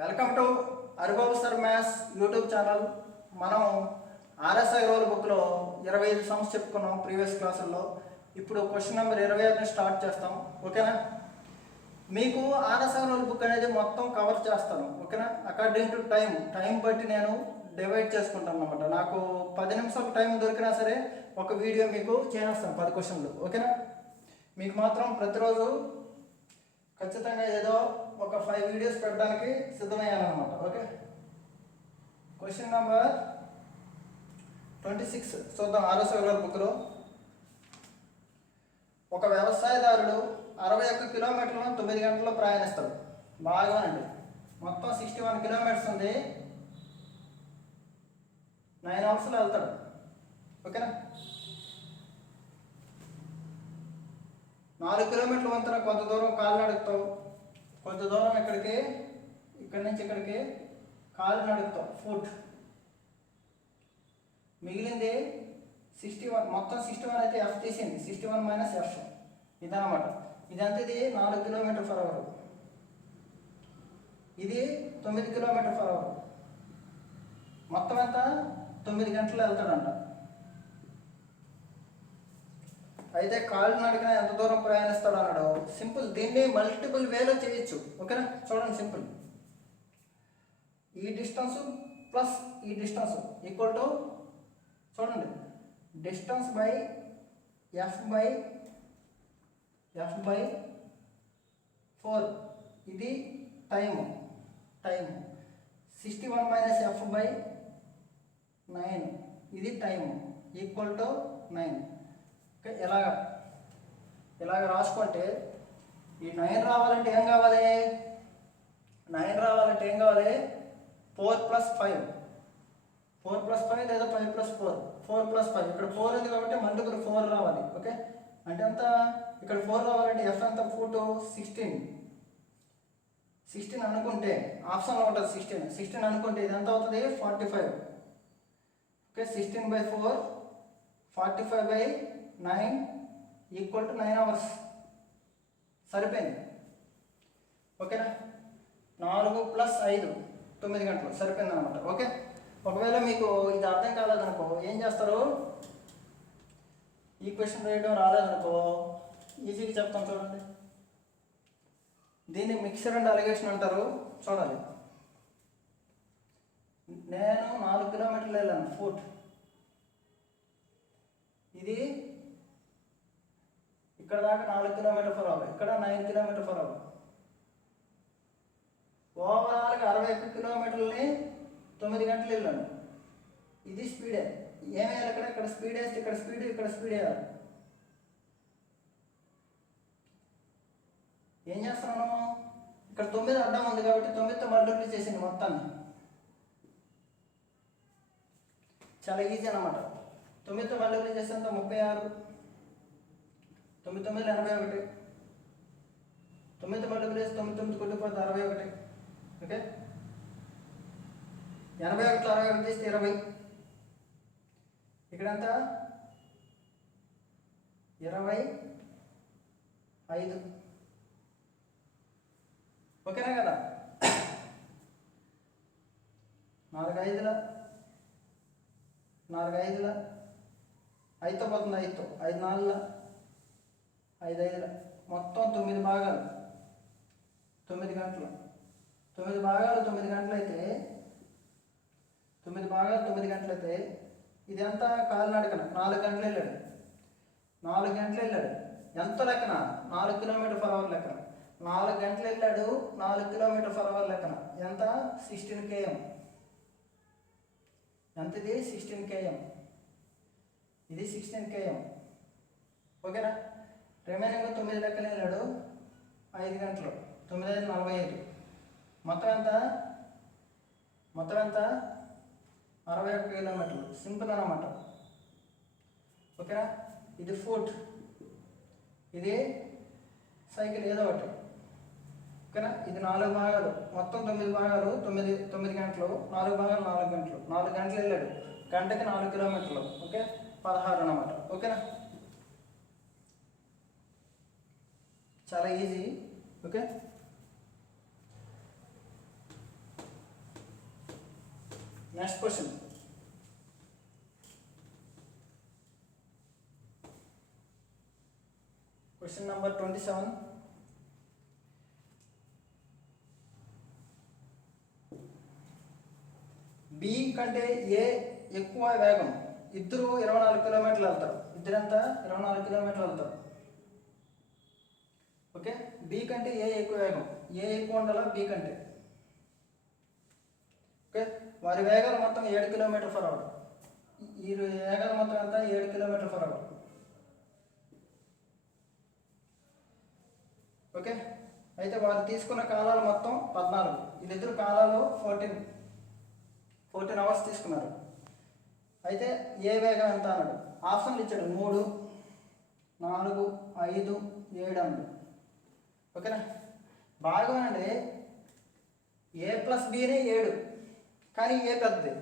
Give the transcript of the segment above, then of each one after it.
Welcome to Haribabu sir maths YouTube channel. మనం RSI role బుక్లో 25 sums చెప్పుకున్నాం ప్రీవియస్ క్లాసుల్లో. ఇప్పుడు క్వశ్చన్ నెంబర్ 26ని స్టార్ట్ చేస్తాం. ఓకేనా? మీకు ఆర్ఎస్ఐ రోల్ బుక్ అనేది మొత్తం కవర్ చేస్తాను. ఓకేనా? అకార్డింగ్ టు టైం బట్టి నేను డివైడ్ చేసుకుంటాను అనమాట. నాకు 10 నిమిషాలు టైం దొరికినా సరే ఒక వీడియో మీకు చేస్తాను 10 క్వశ్చన్లు. ఓకేనా? మీకు మాత్రం ప్రతిరోజు ఖచ్చితంగా ఏదో ఒక 5 వీడియోస్ పెట్టడానికి సిద్ధమయ్యానమాట. ఓకే, క్వశ్చన్ నెంబర్ 26 చూద్దాం. ఆర్ఎస్ఐ రోల్ బుక్లో ఒక వ్యవసాయదారుడు 61 కిలోమీటర్లను 9 గంటల్లో ప్రయాణిస్తాడు. బాగా అండి, మొత్తం 61 కిలోమీటర్స్ ఉంది, 9 అవర్స్లో వెళ్తాడు. ఓకేనా? 4 కిలోమీటర్ల వంతున కొంత దూరం కాలినడకతో, కొంత దూరం ఇక్కడి నుంచి ఇక్కడికి కాలినడకతో ఫుట్. మిగిలింది 61, మొత్తం 61 అయితే ఎఫ్ తీసింది, 61 మైనస్ ఎఫ్ ఇదన్నమాట. ఇదంతా ఇది 4 కిలోమీటర్ పర్ అవర్, ఇది 9 కిలోమీటర్ పర్ అవర్. మొత్తం అంతా 9 గంటలు వెళ్తాడంట. అయితే కాళ్ళు నడికిన ఎంత దూరం ప్రయాణిస్తాడు అన్నాడు. సింపుల్, దీన్ని మల్టిపుల్ వేలో చేయొచ్చు. ఓకేనా? చూడండి, సింపుల్. ఈ డిస్టెన్స్ ప్లస్ ఈ డిస్టెన్స్ ఈక్వల్ టు, చూడండి, డిస్టెన్స్ బై ఎఫ్ బై 4. ఇది టైము 61 మైనస్ ఎఫ్ బై 9, ఇది టైము ఈక్వల్ టు 9. ఇలాగ రాసుకుంటే ఈ 9 రావాలంటే ఏం కావాలి? 9 రావాలంటే ఏం కావాలి? 4 + 5, 4 + 5 లేదా 5 + 4, 4 + 5. ఇక్కడ 4 ఉంది కాబట్టి మల్టిపుల్ 4 రావాలి. ఓకే, అంటే ఎంత? ఇక్కడ 4 రావాలంటే ఎఫ్ ఎంత? ఫుట్ 16 అనుకుంటే ఆప్షన్లో ఉంటుంది 16 అనుకుంటే ఇది ఎంత అవుతుంది? 45. Okay, 16/4 45/9 equal to 9 hours. సరిపోయింది. ఓకేనా? 4 + 5 9 గంటలు సరిపోయింది అనమాట. ఓకే, ఒకవేళ మీకు ఇది అర్థం కాలేదనుకో ఏం చేస్తారు? ఈ క్వశ్చన్ వేయడం రాలేదనుకో ఈజీగా చెప్తాం. చూడండి, దీన్ని మిక్సర్ అండ్ అలిగేషన్ అంటారు. చూడాలి, నేను 4 కిలోమీటర్లు వెళ్ళాను ఫుట్, ఇది ఇక్కడ దాకా 4 కిలోమీటర్ పర్ అవర్, ఇక్కడ 9 కిలోమీటర్ పర్ అవర్. ఓవరాల్గా 61 కిలోమీటర్లని 9 గంటలు వెళ్ళాను. ఇది స్పీడే. ఏమేయాలి? ఇక్కడ స్పీడ్ వేస్తే ఇక్కడ స్పీడ్ వేయాలి. ఏం చేస్తున్నాను? ఇక్కడ 9 అడ్డం ఉంది కాబట్టి 9తో మల్టిప్లై చేసింది మొత్తాన్ని. చాలా ఈజీ అన్నమాట. 9తో మల్టిప్లై చేసేంత 36, 9 × 9 = 81, 9తో మల్టిప్లై చేసి 9 × 9 కొట్టిపోతే 61. ఓకే, 81 + 61 చేస్తే 20. ఇక్కడంతా 25. ఓకేనా కదా? 4 5ల 5తో పోతుంది, 5తో 5 4ల 5 5ల మొత్తం 9 భాగాలు 9 గంటలు. 9 భాగాలు 9 గంటలైతే 9 భాగాలు 9 గంటలైతే ఇది ఎంత? కాలినడకన 4 గంటలు వెళ్ళాడు. 4 గంటలు వెళ్ళాడు ఎంత లెక్కన? 4 కిలోమీటర్ పర్ అవర్ లెక్కన. 4 గంటలు వెళ్ళాడు 4 కిలోమీటర్ పర్ అవర్ లెక్కన. ఎంత? 16 km. ఎంత ఇది? 16 km. ఇది 16 km. ఓకేనా? రిమైనింగ్ 9 లెక్కలు వెళ్ళాడు 5 గంటలు, 9 × 5 = 45. మొత్తం ఎంత? 61 కిలోమీటర్లు. సింపుల్ అన్నమాట. ఓకేనా? ఇది ఫుట్, ఇది సైకిల్ ఏదో ఒకటి. ఓకేనా? ఇది 4 భాగాలు, మొత్తం 9 భాగాలు 9 గంటలు, 4 భాగాలు 4 గంటలు. 4 గంటలు వెళ్ళాడు, గంటకి 4 కిలోమీటర్లు. ఓకే, 16 అన్నమాట. ఓకేనా? చాలా easy. Okay, next question. Question number 27. B కంటే ఏ ఎక్కువ వేగం. ఇద్దరు 24 కిలోమీటర్లు వెళ్తారు. ఇద్దరంతా 24 కిలోమీటర్లు వెళ్తారు. ఓకే, బి కంటే ఏ ఎక్కువ వేగం. ఏ ఎక్కువ ఉండాలా బి కంటే. ఓకే, వారి వేగాలు మొత్తం 7 కిలోమీటర్ పర్ అవర్. ఈ వేగాలు మొత్తం ఎంత 7 కిలోమీటర్ పర్ అవర్. ఓకే, అయితే వారు తీసుకున్న కాలాలు మొత్తం 14. వీళ్ళిద్దరు కాలాలు 14 అవర్స్ తీసుకున్నారు. అయితే ఏ వేగం ఎంత అన్నాడు. ఆప్షన్లు ఇచ్చాడు 3, 4, 5, 7 అన్నాడు. ఓకేనా, బాగా అండి. ఏ ప్లస్ బినే 7, కానీ ఏ పెద్దది.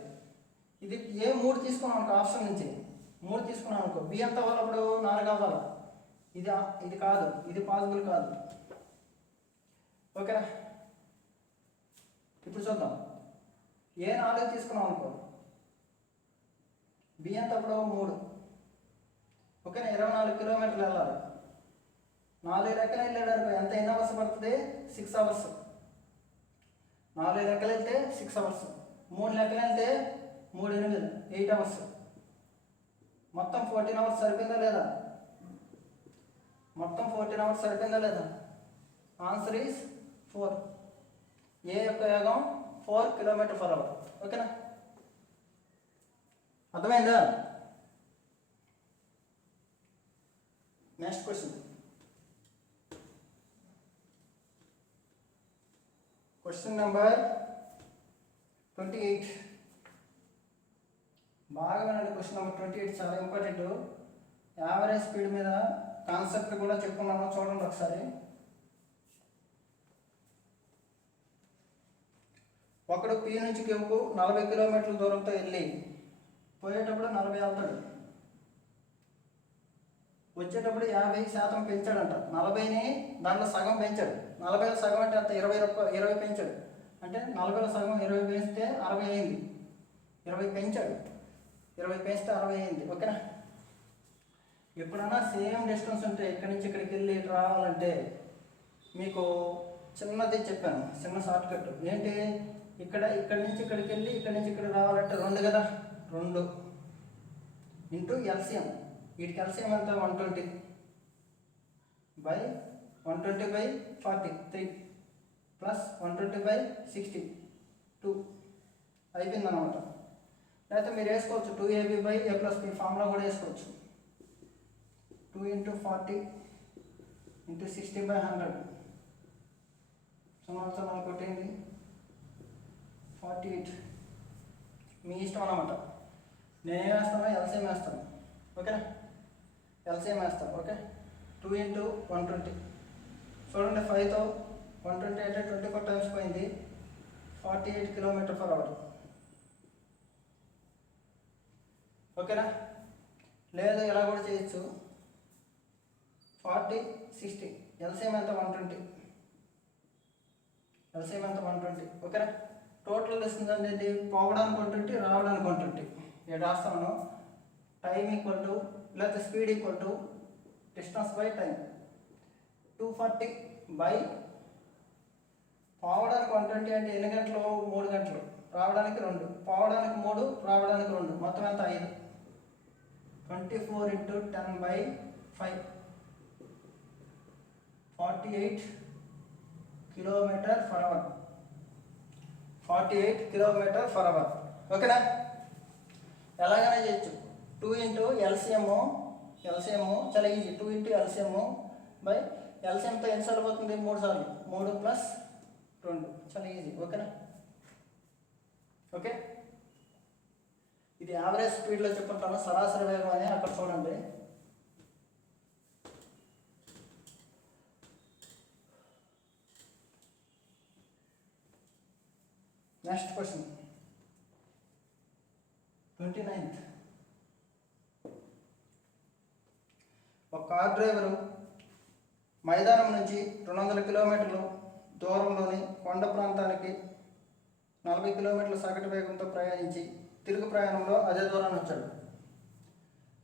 ఇది ఏ 3 తీసుకున్నాం అనుకో, ఆప్షన్ నుంచి 3 తీసుకున్నాం అనుకో, బి ఎంత అవ్వాలి అప్పుడు 4 అవ్వాలి. ఇది కాదు, ఇది పాసిబుల్ కాదు. ఓకేనా, ఇప్పుడు చూద్దాం. ఏ 4 తీసుకున్నాం అనుకో, బి ఎంత అప్పుడు 3. ఓకేనా, 24 కిలోమీటర్లు వెళ్ళాలి. 4 లెక్కలు వెళ్ళాడు అనుకో, ఎంత ఎన్ని అవర్స్ పడుతుంది 6 అవర్స్. 4 లెక్కలు వెళ్తే 6 అవర్స్. 3 లెక్కలు వెళ్తే 3 8 8 అవర్స్. మొత్తం 14 అవర్స్ సరిపోయిందా లేదా? మొత్తం 14 అవర్స్ సరిపోయిందా లేదా? Answer is 4. ఏ యొక్క వేగం 4 కిలోమీటర్ పర్ అవర్. ఓకేనా, అర్థమైందా? Next question. Question number 28. బాగా వినండి. క్వశ్చన్ నెంబర్ 28 చాలా ఇంపార్టెంట్. యావరేజ్ స్పీడ్ మీద కాన్సెప్ట్ కూడా చెప్పుకున్నాము, చూడండి ఒకసారి. ఒకడు పి నుంచి క్యూకు 40 కిలోమీటర్ల దూరంతో వెళ్ళి పోయేటప్పుడు 40 వెళ్తాడు. వచ్చేటప్పుడు 50% పెంచాడంట. 40ని దాంట్లో సగం పెంచాడు. 40లో సగం అంటే అంత 20 పెంచాడు. అంటే 40లో సగం 20 పెంచితే 60 అయింది. 20 పెంచాడు, 20 పెంచితే 60 అయింది. ఓకేనా, ఎప్పుడన్నా సేమ్ డిస్టెన్స్ ఉంటే ఇక్కడి నుంచి ఇక్కడికి వెళ్ళి రావాలంటే మీకు చిన్నది చెప్పాను, చిన్న షార్ట్ కట్. ఏంటి, ఇక్కడి నుంచి ఇక్కడికి వెళ్ళి ఇక్కడి నుంచి ఇక్కడికి రావాలంటే 2 కదా, 2 ఇంటూ ఎల్సిఎం. వీటికి ఎల్సిఎం ఎంత 120 బై 120 బై 40 3 ప్లస్ 120 బై 60 2 అయిపోయింది అనమాట. లేకపోతే మీరు వేసుకోవచ్చు 2ab by a plus b formula కూడా వేసుకోవచ్చు. 2 ఇంటూ 40 ఇంటూ 60 బై 100 సంవత్సరాలు కొట్టేయండి 48. మీ ఇష్టం అన్నమాట. నేనేం వేస్తాను, ఎల్సిఎం వేస్తాను. ఓకేనా, ఎల్సిఎం వేస్తాను. ఓకే, 2 ఇంటూ 120 చూడండి, 5తో 120 అంటే 24 టైమ్స్ పోయింది, 48 కిలోమీటర్ పర్ అవర్. ఓకేనా, లేదు ఇలా కూడా చేయొచ్చు. 40 60 ఎల్సిఎం ఎంత 120. ఎల్సిఎం ఎంత 120. ఓకేనా, టోటల్ డిస్టెన్స్ అంటే పోవడానికి 120, రావడానికి 120. ఇక్కడ రాస్తాను. టైం ఈక్వల్ టు లేకపోతే speed equal to distance by time. 240 by పోవడానికి 120 అంటే ఎన్ని గంటలు 3 గంటలు, రావడానికి 2, పోవడానికి 3, రావడానికి 2, మొత్తం ఎంత 5. 24 into 10 by 5 48 kilometer per hour. 48 kilometer per hour. ఓకేనా, ఎలాగైనా చేయొచ్చు. 2 ఇంటూ ఎల్సిఎం చాలా ఈజీ. 2 ఇంటూ ఎల్సిఎం బై ఎల్సిఎంతో ఎన్నిసార్లు పోతుంది 3 సార్లు, 3 ప్లస్ 2 చాలా ఈజీ. ఓకేనా, ఓకే, ఇది యావరేజ్ స్పీడ్లో చెప్పుకుంటాను. సరాసరి వేగం అని అక్కడ చూడండి. Next question 29th. ఒక కార్ డ్రైవరు మైదానం నుంచి 200 కిలోమీటర్లు దూరంలోని కొండ ప్రాంతానికి 40 కిలోమీటర్ల సగటు వేగంతో ప్రయాణించి తిరుగు ప్రయాణంలో అదే దూరాన్ని వచ్చాడు.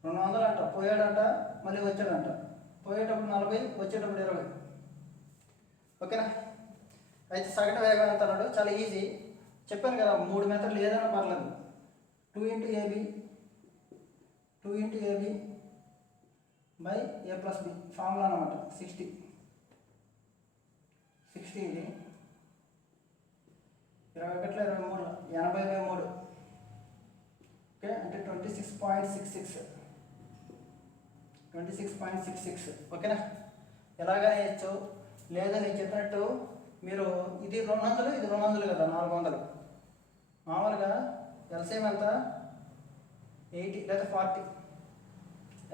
200 అంట, పోయాడంట, మళ్ళీ వచ్చాడంట. పోయేటప్పుడు 40, వచ్చేటప్పుడు 20. ఓకేనా? అయితే సగటు వేగం ఎంత అన్నాడు? చాలా ఈజీ. చెప్పాను కదా, 3 మెథడ్లు ఏదైనా పర్లేదు. 2 × AB by A + B formula అనమాట. 60 ఇది 21 23 80/3. ఓకే, అంటే 26.66. ఓకేనా? ఎలాగా వేయచ్చు లేదా నేను చెప్పినట్టు మీరు ఇది 200, ఇది 200 కదా, 400. మామూలుగా ఎల్సిఎం ఎంత? 80 లేదా 40.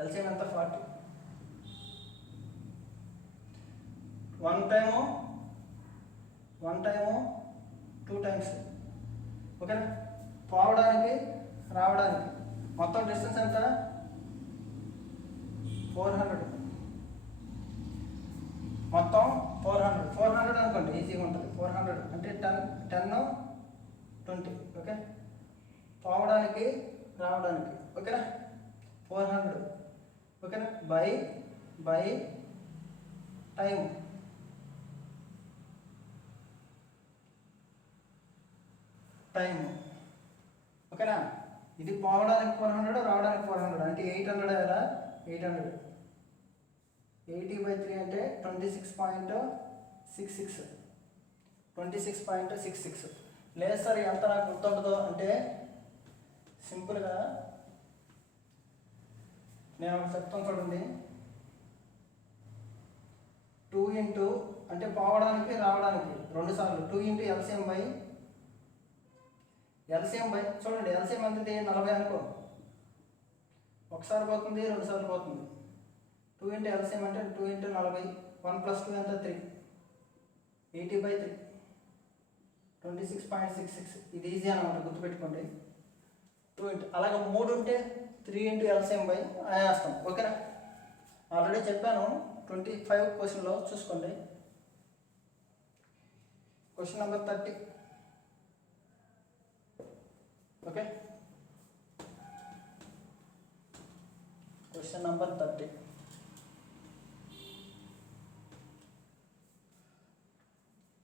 ఎల్సిఎం ఎంత? 40. 1 టైము 2 టైమ్స్. ఓకేనా? పోవడానికి రావడానికి మొత్తం డిస్టెన్స్ ఎంత? 400. మొత్తం 400 అనుకోండి, ఈజీగా ఉంటుంది. 400 అంటే 10 20. ఓకే, పోవడానికి రావడానికి. ఓకేనా? 400. ఓకేనా? By time. ఓకేనా? ఇది పోవడానికి 400, రావడానికి 400 అంటే 800. ఎలా? 800 80/3 అంటే 26.66. లేదు సార్ ఎంత నాకు గుర్తుండదు అంటే సింపుల్గా నేను ఒకటి చెప్తాను చూడండి. 2 అంటే పోవడానికి రావడానికి 2 సార్లు 2 × ఎల్సిఎం బై చూడండి. ఎల్సిఎం ఎంత? 40 అనుకో. ఒకసారి పోతుంది, 2 సార్లు పోతుంది. 2 × ఎల్సిఎం అంటే 2 × 40. 1 + 2 ఎంత? 3. 80/3 26.66. ఇది ఈజీ అనమాట, గుర్తుపెట్టుకోండి. 2 అలాగే 3 ఉంటే 3 × ఎల్సిఎం బై వేస్తాం. ఓకేనా? ఆల్రెడీ చెప్పాను 25 క్వశ్చన్లో చూసుకోండి. Question number 30. Okay, question number 30.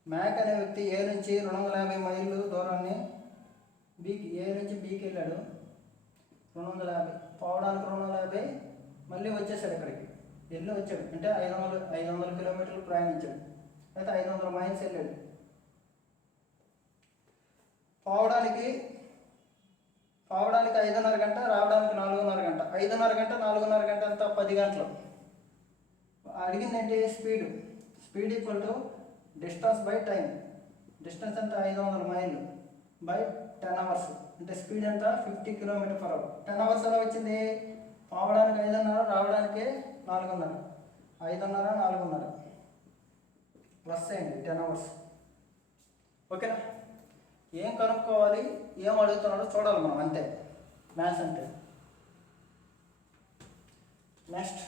Mack అనే వ్యక్తి ఏ నుంచి 250 మైళ్ళు దూరాన్ని ఏ నుంచి బీకి వెళ్ళాడు. 250 పోవడానికి 250, మళ్ళీ వచ్చేసాడు ఇక్కడికి. వచ్చాడు అంటే 500 కిలోమీటర్లు ప్రయాణించాడు. అయితే 500 మైల్స్ వెళ్ళాడు. పోవడానికి 5:30 గంట, రావడానికి 4:30 గంట. 5:30 గంట 4:30 గంట అంతా 10 గంటలు. అడిగిందంటే speed equal to distance by time. Distance అంటే 500 మైళ్ళు బై 10 అవర్స్. అంటే స్పీడ్ ఎంత? 50 km/h. 10 అవర్స్ ఎలా వచ్చింది? పోవడానికి 5:30, రావడానికి 4:30. 5:30, 4:30 ప్లస్ అయింది 10 అవర్స్. ఓకేనా? ఏం కనుక్కోవాలి, ఏం అడుగుతున్నాడో చూడాలి మనం, అంతే మ్యాథ్స్ అంటే. నెక్స్ట్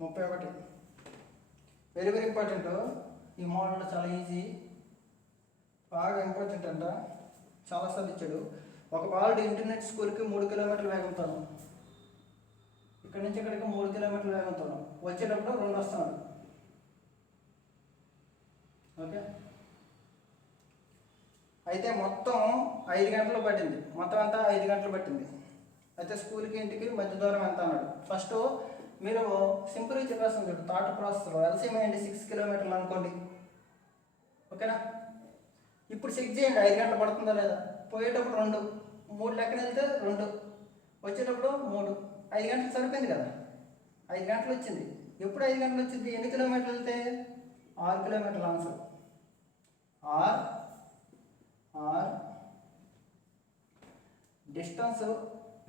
31. Very important. ఈ మోడల్ చాలా ఈజీ, బాగా ఇంపార్టెంట్ అంట. చాలాసార్లు ఇచ్చాడు. ఒక బాలుడు ఇంటర్నెట్ స్కూల్కి 3 కిలోమీటర్ల వేగంతో, ఇక్కడి నుంచి ఇక్కడికి 3 కిలోమీటర్ల వేగంతో వచ్చేటప్పుడు 2 వస్తున్నాడు. ఓకే, అయితే మొత్తం 5 గంటలు పట్టింది. మొత్తం అంతా 5 గంటలు పట్టింది. అయితే స్కూల్కి ఇంటికి మధ్య దూరం ఎంత అన్నాడు. ఫస్ట్ మీరు సింపుల్గా చెప్పేస్తాను చూడు, థాట్ ప్రాసెస్లో ఎల్సిఎం అయ్యండి 6 కిలోమీటర్లు అనుకోండి. ఓకేనా? ఇప్పుడు చెక్ చేయండి 5 గంటలు పడుతుందా లేదా. పోయేటప్పుడు 2, 3 లెక్కన వెళ్తే 2, వచ్చేటప్పుడు 3. 5 గంటలు సరిపోయింది కదా. 5 గంటలు వచ్చింది. ఎప్పుడు 5 గంటలు వచ్చింది? ఎన్ని కిలోమీటర్లు వెళ్తే? 6 కిలోమీటర్ల ఆన్సర్. ఆర్ డిస్టెన్స్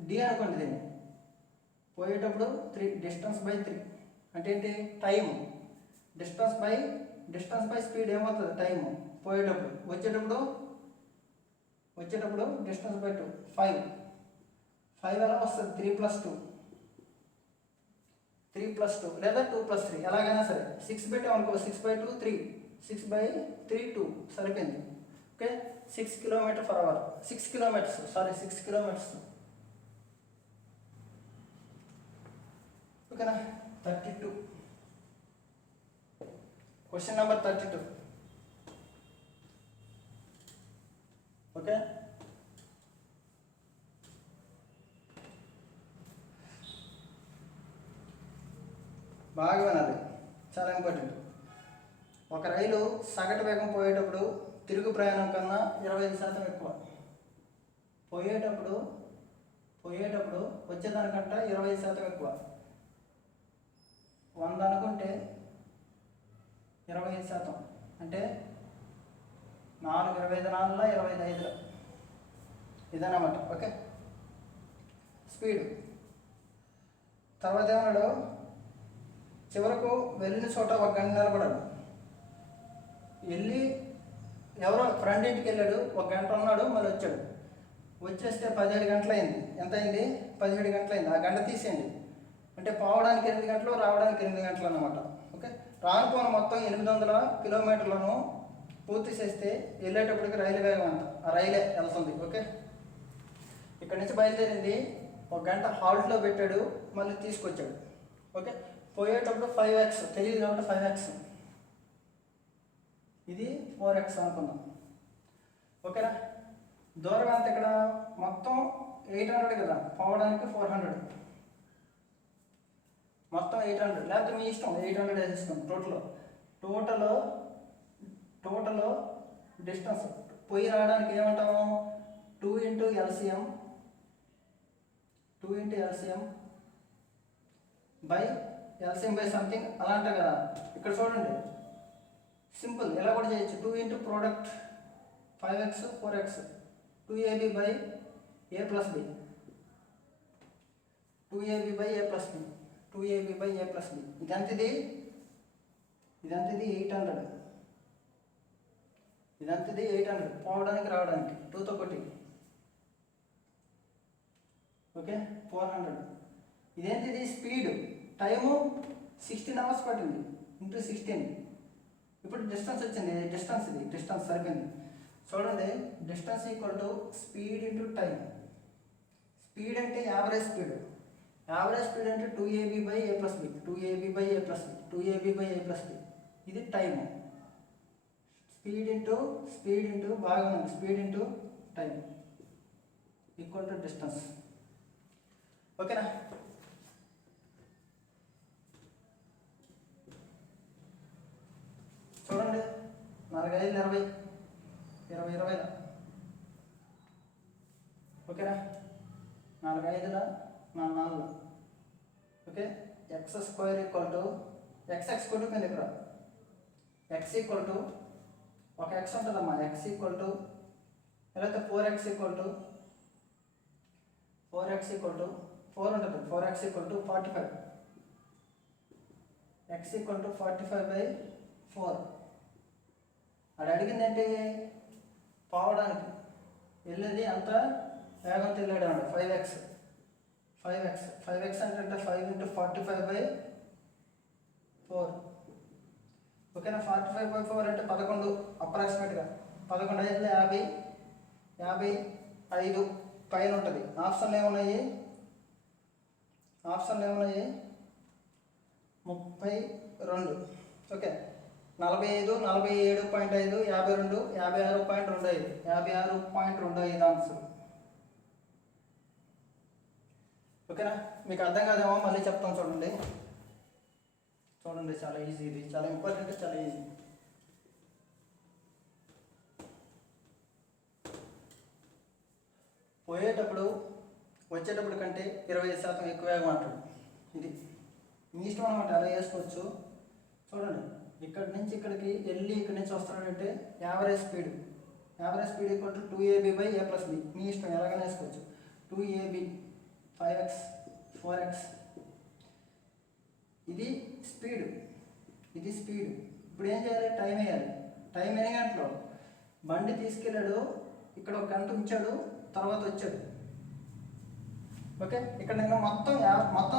డి అనుకోండి. దీన్ని పోయేటప్పుడు 3, డిస్టెన్స్ బై 3 అంటే ఏంటి? టైం. డిస్టెన్స్ బై స్పీడ్ ఏమవుతుంది? టైము. పోయేటప్పుడు వచ్చేటప్పుడు డిస్టెన్స్ బై 2, 5 ఎలా వస్తుంది? 3 + 2 లేదా 2 + 3 ఎలాగైనా సరే. 6 పెట్టామనుకో, 6/2 3, 6/3 2 సరిపోయింది. Okay, 6 kilometer per hour, 6 kilometers, sorry 6 kilometers. ఓకేనా. 32, క్వశ్చన్ నెంబర్ 32. ఓకే, బాగా వినాలి, చాలా ఇంపార్టెంట్. ఒక రైలు సగటు వేగం పోయేటప్పుడు తిరుగు ప్రయాణం కన్నా 25% ఎక్కువ. పోయేటప్పుడు వచ్చేదానికంటే 25% ఎక్కువ. 100 అనుకుంటే 25% అంటే 4 25 25 ఇదన్నమాట. Okay, speed. తర్వాత ఏమన్నాడు, చివరకు వెళ్ళిన చోట 1 గంట నిలబడాడు. వెళ్ళి ఎవరో ఫ్రెండ్ ఇంటికి వెళ్ళాడు, 1 గంట ఉన్నాడు, మళ్ళీ వచ్చాడు. వచ్చేస్తే 17 గంటలు అయింది. ఎంత అయింది? 17 గంటలు అయింది. ఆ గంట తీసేయండి. అంటే పోవడానికి 8 గంటలు, రావడానికి 8 గంటలు అన్నమాట. ఓకే, రానుకోని మొత్తం 800 కిలోమీటర్లను పూర్తి చేస్తే వెళ్ళేటప్పటికి రైలు వేగం అంత, ఆ రైలే వెళ్తుంది. ఓకే, ఇక్కడ నుంచి బయలుదేరింది, 1 గంట హాల్ట్లో పెట్టాడు, మళ్ళీ తీసుకొచ్చాడు. ఓకే, పోయేటప్పుడు 5x తెలియదు కాబట్టి 5x, ఇది 4x అనుకుందాం. ఓకేనా. దూరం ఎంత ఇక్కడ? మొత్తం 800 కదా, పోవడానికి 400, మొత్తం 800. లేకపోతే మీ ఇష్టం, 800 వేసేసుకోండి. టోటల్ డిస్టెన్స్ పోయి రావడానికి ఏమంటాము? 2 × LCM బై సంథింగ్ అలా అంటారు కదా. ఇక్కడ చూడండి, సింపుల్, ఇలా కూడా చేయొచ్చు. 2 × product 5x 4x 2ab by a plus b, 2ab by a plus b, 2ab by a plus b. ఇదంతది 800, ఇదంతది 800 పోవడానికి రావడానికి 2తో కొట్టి. ఓకే, 400. ఇదేంటిది? స్పీడ్. టైము 16 అవర్స్ పట్టింది, ఇంటూ 16. ఇప్పుడు డిస్టెన్స్ వచ్చింది, డిస్టెన్స్ సరిపోయింది. చూడండి, distance equal to speed into time. Speed అంటే యావరేజ్ స్పీడ్ అంటే 2ab by a plus b, 2ab by a plus b, 2ab by a plus b. ఇది time. Speed into బాగా ఉంది, speed into time equal to distance. ఓకేనా. చూడండి, 4 5 20 20. ఓకేనా, 4 5 4. Okay, x² equal to x కొట్టుకుంది ఇక్కడ. x equal to ఒక x ఉంటుందమ్మా, x equal to లేకపోతే 4x ఈక్వల్ టు 4 ఉంటుంది. 4x equal to 45, x equal to 45/4. అది అడిగింది ఏంటి? పోవడానికి వెళ్ళేది అంత వేగంతో వెళ్ళాడు అన్నాడు. 5x అంటే 5 × 45/4. ఓకేనా. 45/4 అంటే 11, అప్రాక్సిమేట్గా 11 5 55 పైన ఉంటుంది. ఆప్షన్లు ఏమున్నాయి? 32. Okay, 45 47.5 52 56.25 56.25 answer. ఓకేనా. మీకు అర్థం కాదేమో, మళ్ళీ చెప్తాను. చూడండి, చాలా ఈజీ, ఇది చాలా ఇంపార్టెంట్, చాలా ఈజీ. పోయేటప్పుడు వచ్చేటప్పుడు కంటే 25% ఎక్కువ వేగం అంటాడు. ఇది మీ ఇష్టం అనమాట, అలా వేసుకోవచ్చు. చూడండి, ఇక్కడి నుంచి ఇక్కడికి వెళ్ళి ఇక్కడి నుంచి వస్తున్నాడంటే average speed equal to 2ab by a plus b. మీ ఇష్టం, ఎలాగైనా వేసుకోవచ్చు. 2ab 5x 4x. ఇది స్పీడ్. ఇప్పుడు ఏం చేయాలి? టైం వేయాలి. టైం ఎన్ని గంటలు? బండి తీసుకెళ్ళాడు, ఇక్కడ 1 గంట ఉంచాడు, తర్వాత వచ్చాడు. ఓకే, ఇక్కడ నేను మొత్తం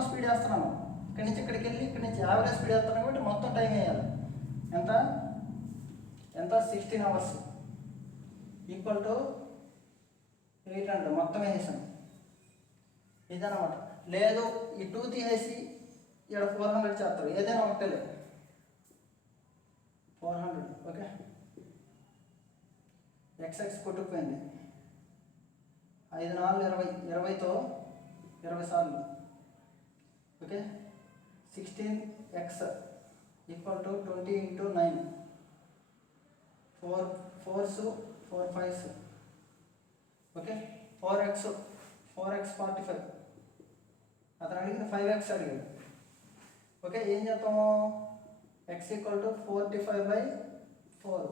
స్పీడ్ వేస్తున్నాను. ఇక్కడి నుంచి ఇక్కడికి వెళ్ళి ఇక్కడి నుంచి యావరేజ్ స్పీడ్ వేస్తున్నాను కాబట్టి మొత్తం టైం వేయాలి. ఎంత? ఎంత 16 అవర్స్ ఈక్వల్ టు 800 మొత్తం వేసేసాను. ఇదన్నమాట. లేదు ఈ 2 తీసేసి ఇక్కడ 400 చేస్తారు, ఏదైనా ఒకటే లేదు 400. ఓకే, ఎక్స్ కొట్టుకుపోయింది. 5 4 20, 20తో 20 సార్లు. Okay, 16x equal to 20 × 9, 4 4s 4 5s. Okay, 4x 45. అతను అడిగింది 5x అడిగాడు. ఓకే, ఏం చేస్తాము, x ఈక్వల్ టు 45/4,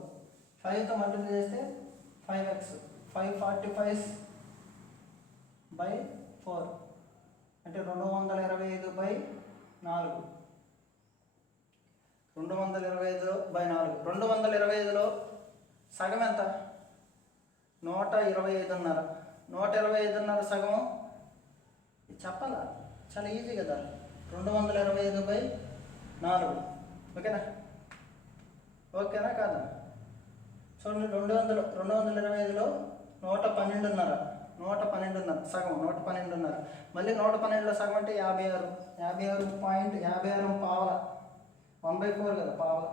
5తో మల్టిప్లై చేస్తే 5x, 545/4 అంటే 225/4. 225/4. 225లో సగం ఎంత, 125.5. 125.5 సగం చెప్పాలా, చాలా ఈజీ కదా, 225/4. ఓకేనా, ఓకేనా కాదా? చూడండి, 225లో 112.5, 112.5 సగం, 112.5. మళ్ళీ 112లో సగం అంటే 56, 56 పావల, 1/4 కదా పావల.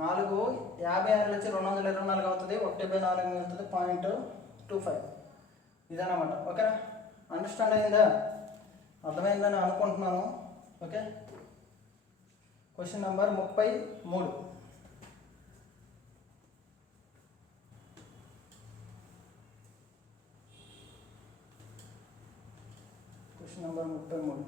4 56 వచ్చి 224 అవుతుంది, 1/4 అవుతుంది, 0.25. ఇదన్నమాట. ఓకేనా, అండర్స్టాండ్ అయిందా, అర్థమైందని అనుకుంటున్నాను. Okay, question number 33. Question number 33.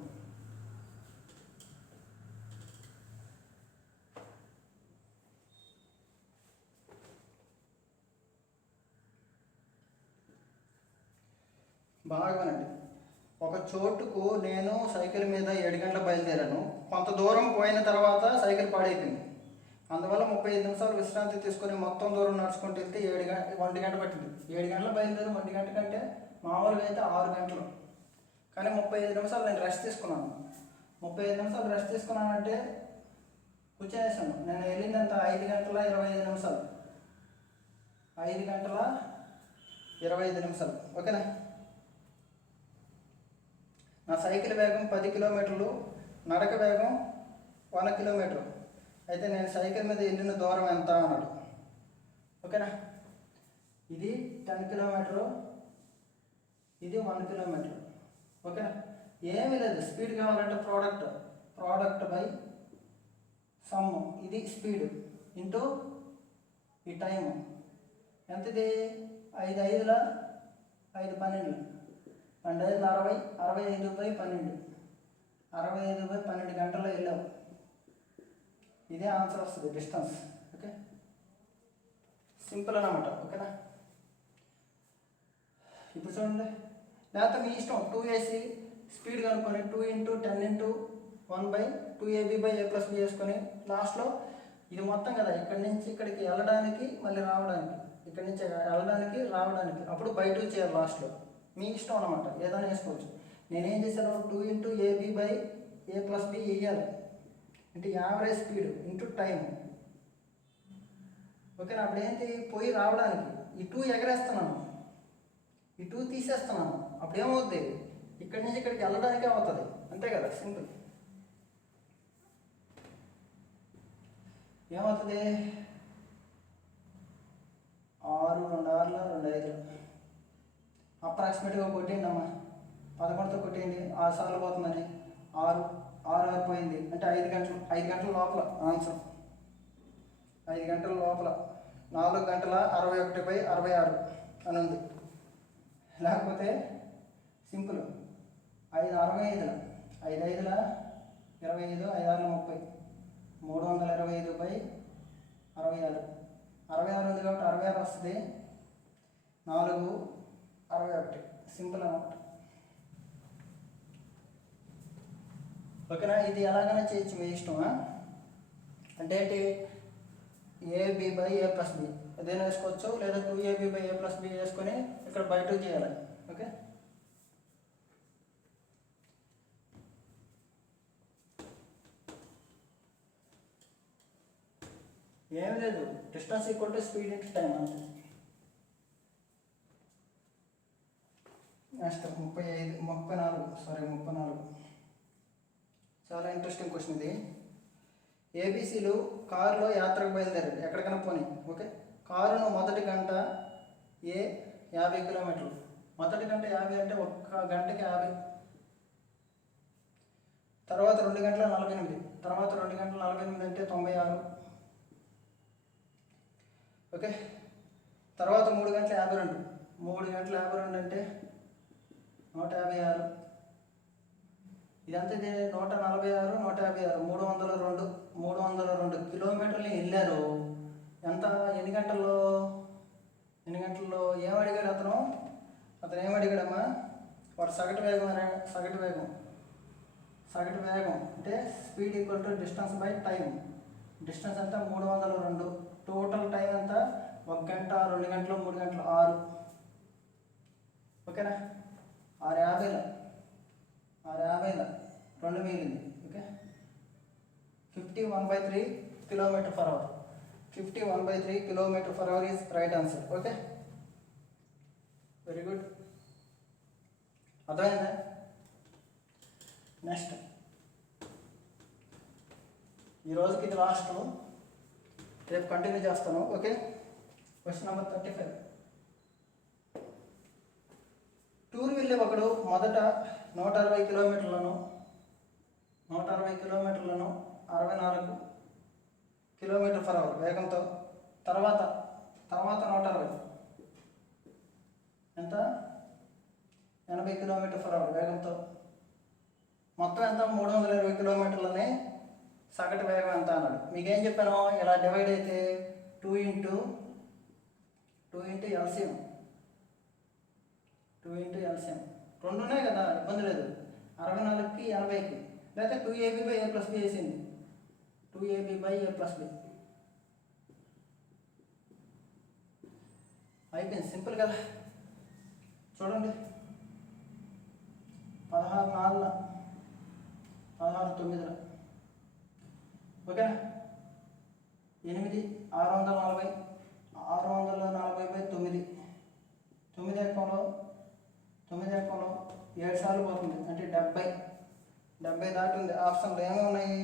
బాగానండి. ఒక చోటుకు నేను సైకిల్ మీద 7 గంటలకు బయలుదేరాను. కొంత దూరం పోయిన తర్వాత సైకిల్ పాడైపోయింది. అందువల్ల 35 నిమిషాలు విశ్రాంతి తీసుకొని మొత్తం దూరం నడుచుకుంటూ వెళ్తే 1 గంట పట్టింది. 7 గంటలకు బయలుదేరి 1 గంట కంటే మామూలుగా అయితే 6 గంటలు. కానీ 35 నిమిషాలు నేను రెస్ట్ తీసుకున్నాను. 35 నిమిషాలు రెస్ట్ తీసుకున్నానంటే కూర్చొనేసాను. నేను వెళ్ళిందంత 5 గంటల 25 నిమిషాలు. 5 గంటల 25 నిమిషాలు. ఓకేనా, నా సైకిల్ వేగం 10 కిలోమీటర్లు, నడక వేగం 1 కిలోమీటర్. అయితే నేను సైకిల్ మీద వెళ్ళిన దూరం ఎంత అన్నాడు. ఓకేనా, ఇది 10 కిలోమీటరు, ఇది 1 కిలోమీటర్. ఓకేనా, ఏమీ లేదు, స్పీడ్ కావాలంటే ప్రోడక్ట్ బై సమ్. ఇది స్పీడ్ ఇంటూ ఈ టైము ఎంత, ఇది 5 5 12, 2 5 60, 65/12, 65/12 గంటల్లో వెళ్ళాము. ఇదే ఆన్సర్ వస్తుంది, డిస్టెన్స్. ఓకే, సింపుల్ అన్నమాట. ఓకేనా, ఇప్పుడు చూడండి, లేకపోతే మీ ఇష్టం 2 వేసి స్పీడ్ కనుక్కొని 2 × 10 × 1/2ab/a+b వేసుకొని లాస్ట్లో ఇది మొత్తం కదా, ఇక్కడి నుంచి ఇక్కడికి వెళ్ళడానికి మళ్ళీ రావడానికి, ఇక్కడి నుంచి వెళ్ళడానికి రావడానికి, అప్పుడు బై 2 చేయాలి లాస్ట్లో. మీ ఇష్టం అన్నమాట, ఏదైనా వేసుకోవచ్చు. నేనేం చేశాను, 2 × ab/a+b వేయాలి అంటే యావరేజ్ స్పీడ్ ఇంటూ టైం. ఓకేనా, అప్పుడు ఏంటి, పోయి రావడానికి ఈ 2 ఎగరేస్తున్నాను, ఈ 2 తీసేస్తున్నాను, అప్పుడు ఏమవుద్ది, ఇక్కడి నుంచి ఇక్కడికి వెళ్ళడానికే అవుతుంది, అంతే కదా, సింపుల్. ఏమవుతుంది, 6 2 6 2 5 అప్రాక్సిమేట్గా కొట్టేయండి అమ్మా, 11తో కొట్టేయండి, 6 సార్లు పోతుందని. 6 పోయింది అంటే 5 గంటల లోపల ఆన్సర్. 5 గంటల లోపల 4 గంటల 61/66 అని ఉంది. లేకపోతే సింపుల్, 5 65, 5 5 25, 5 6 30, 325/66. 66 ఉంది కాబట్టి 66 వస్తుంది, 4 61. సింపుల్ అన్నమాట. ఓకేనా, ఇది ఎలాగైనా చేయొచ్చు, మీ ఇష్టమా. అంటే ఏంటి, ab/a+b ఏదైనా వేసుకోవచ్చు, లేదా 2ab/a+b వేసుకొని ఇక్కడ బై 2 చేయాలి. ఓకే, ఏం లేదు, distance equal to speed into time అంతే. నెక్స్ట్ 34 చాలా ఇంట్రెస్టింగ్ క్వశ్చన్ ఇది. ఏబీసీలు కారులో యాత్రకు బయలుదేరాడు, ఎక్కడికైనా పోనీ. ఓకే, కారును మొదటి గంట 50 కిలోమీటర్లు. మొదటి గంట 50 అంటే ఒక్క గంటకి 50. తర్వాత 2 గంటల 48, తర్వాత 2 గంటల 48 అంటే 96. ఓకే, తర్వాత 3 గంటల 52, 3 గంటల 52 అంటే 156. ఇదంతా 146, 156, 302 కిలోమీటర్లు వెళ్ళారు. ఎంత, ఎన్ని గంటల్లో ఏం అడిగాడు అతను ఏం అడిగాడమ్మా? వాడు సగటు వేగం అంటే speed equal to distance by time. Distance అంతా 302, టోటల్ టైం అంతా 1 గంట, 2 గంటలు, 3 గంటలు, 6. ఓకేనా, 6:50 2 మిగిలింది. Okay, 51/3 km/h. 51/3 km/h is right answer. Okay, very good. అర్థమైందా? నెక్స్ట్, ఈరోజుకి ఇది లాస్ట్, రేపు కంటిన్యూ చేస్తాను. Okay, question number 35. టూర్ వెళ్ళే ఒకడు మొదట 160 కిలోమీటర్లను 64 km/h వేగంతో, తర్వాత 160 ఎంత 80 km/h వేగంతో, మొత్తం ఎంత 320 కిలోమీటర్లని సగటు వేగం ఎంత అన్నాడు. మీకేం చెప్పాను, ఇలా డివైడ్ అయితే 2 ఇంటూ ఎల్సిఎం 2 ఇంటూ ఎల్సిఎం 2 ఉన్నాయి కదా, ఇబ్బంది లేదు. 64కి 80కి, లేకపోతే 2ab/a+b వేసింది. 2ab/a+b అయిపోయింది, సింపుల్ కదా. చూడండి, 16/4 16/9. ఓకేనా, 8 640 640/9. 9 ఎక్కంలో 7 సార్లు పోతుంది అంటే 70 దాటింది. ఆప్షన్లు ఏమేమి ఉన్నాయి?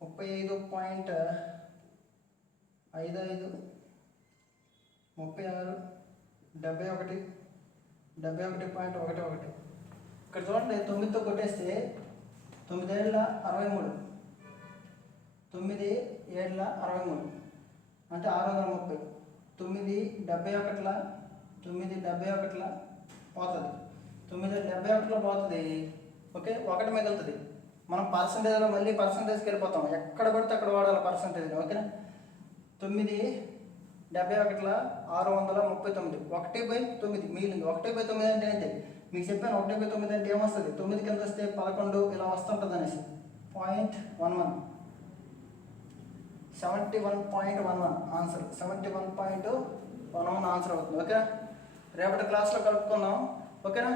35.55, 36, 71, 71.11. ఇక్కడ చూడండి, 9తో కొట్టేస్తే 9 ఏళ్ళ 63, 9 ఏళ్ళ 63 అంటే 630. 971 పోతుంది, 971 పోతుంది. ఓకే, 1 మిగులుతుంది. మనం పర్సంటేజ్లో మళ్ళీ పర్సంటేజ్కి వెళ్ళిపోతాం, ఎక్కడ పడితే అక్కడ వాడాలి పర్సంటేజ్ని. ఓకేనా, 971 639, 1/9 మిగిలింది. 1/9 అంటే ఏంటి మీకు చెప్పాను. 1/9 అంటే ఏమొస్తుంది? 9 కింద వస్తే 11 ఇలా వస్తుంటుంది అనేసి. 0.11 71.11 ఆన్సర్. 71.11 ఆన్సర్ అవుతుంది. ఓకేనా, రేపటి క్లాస్లో కలుపుకుందాం. ఓకేనా,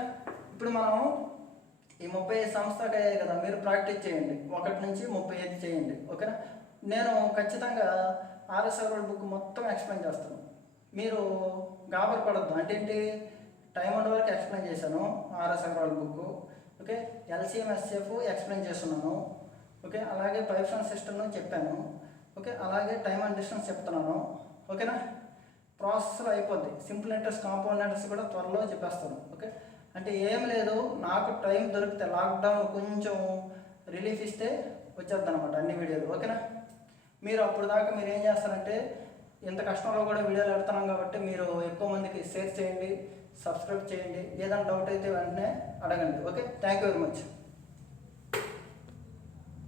ఇప్పుడు మనం ఈ 35 సంస్థకు అయ్యాయి కదా, మీరు ప్రాక్టీస్ చేయండి. 1 నుంచి 35 చేయండి. ఓకేనా, నేను ఖచ్చితంగా ఆర్ఎస్ఆర్ బుక్ మొత్తం ఎక్స్ప్లెయిన్ చేస్తాను. మీరు గాబర్ పడద్దు. అంటే ఏంటి, టైం ఉన్న వరకు ఎక్స్ప్లెయిన్ చేశాను RSR book. Okay, LCM SF explain చేస్తున్నాను. ఓకే, అలాగే పైప్స్ అండ్ సిస్టమ్ చెప్పాను. ఓకే, అలాగే టైమ్ అండ్ డిస్టెన్స్ చెప్తున్నాను. ఓకేనా, ప్రాసెస్లో అయిపోద్ది. సింపుల్ ఇంట్రెస్ట్ కాంపౌండ్ ఇంట్రెస్ట్ కూడా త్వరలో చెప్పేస్తాను. ఓకే, అంటే ఏం లేదు, నాకు టైం దొరికితే లాక్డౌన్ కొంచెం రిలీఫ్ ఇస్తే వచ్చేద్ది అనమాట అన్ని వీడియోలు. ఓకేనా, మీరు అప్పుడు దాకా మీరు ఏం చేస్తారంటే, ఇంత కష్టంలో కూడా వీడియోలు పెడుతున్నాం కాబట్టి మీరు ఎక్కువ మందికి షేర్ చేయండి, సబ్స్క్రైబ్ చేయండి. ఏదైనా డౌట్ అయితే వెంటనే అడగండి. Okay, thank you very much.